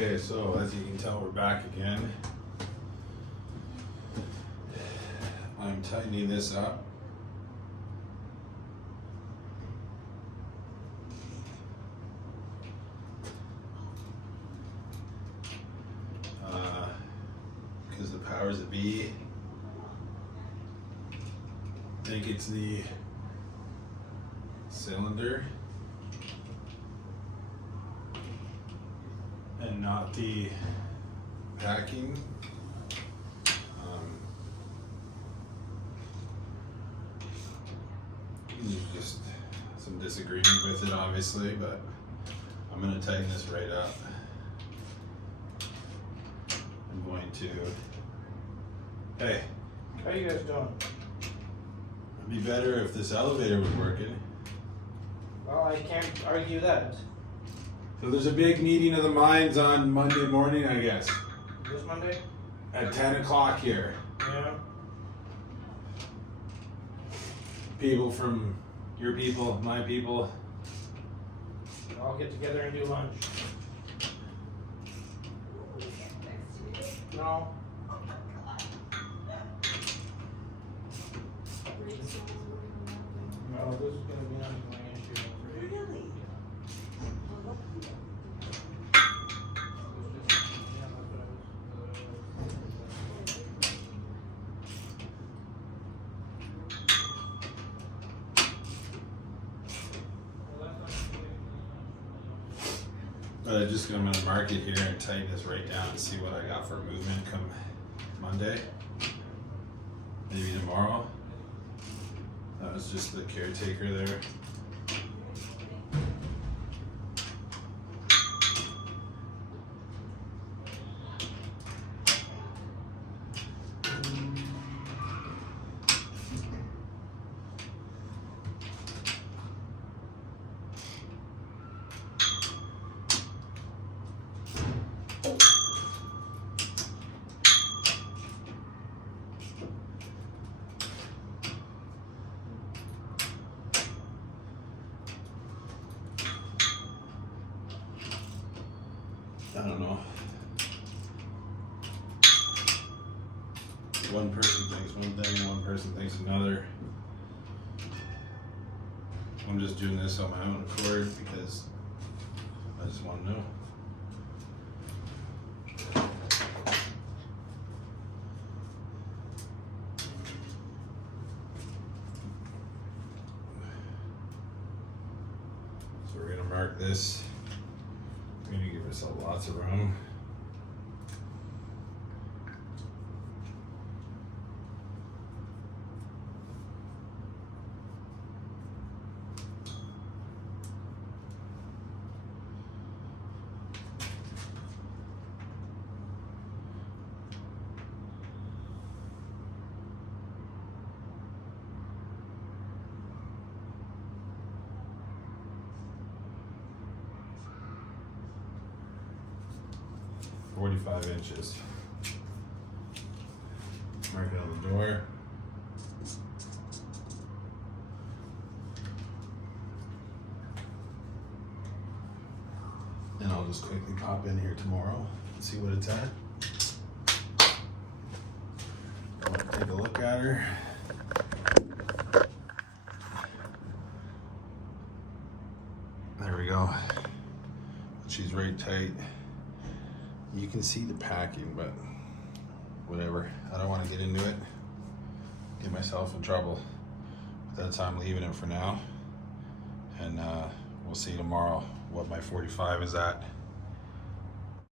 Okay, so as you can tell, we're back again. I'm tightening this up. Because the powers that be think it's the cylinder and not the packing. There's just some disagreement with it, obviously, but I'm going to tighten this right up. I'm going to. Hey, How you guys doing? it'd be better if this elevator was working. Well, I can't argue that. So there's a big meeting of the minds on Monday morning, I guess, This Monday? at 10 o'clock here. Yeah. People from your people, my people. I'll get together and do lunch. No. No, this is gonna be an ongoing issue. Really? But I'm gonna mark it here and tighten this right down and see what I got for movement come Monday. Maybe tomorrow. That was just the caretaker there. I don't know. One person thinks one thing, one person thinks another. I'm just doing this on my own accord because I just want to know. So we're gonna mark this. We're gonna give ourselves lots of room. .45 inches. Mark it on the door. And I'll just quickly pop in here tomorrow and see what it's at. I'll take a look at her. There we go. She's right tight. You can see the packing, but whatever. I don't want to get into it, get myself in trouble. That's why I'm leaving it for now. And we'll see tomorrow what my 45 is at.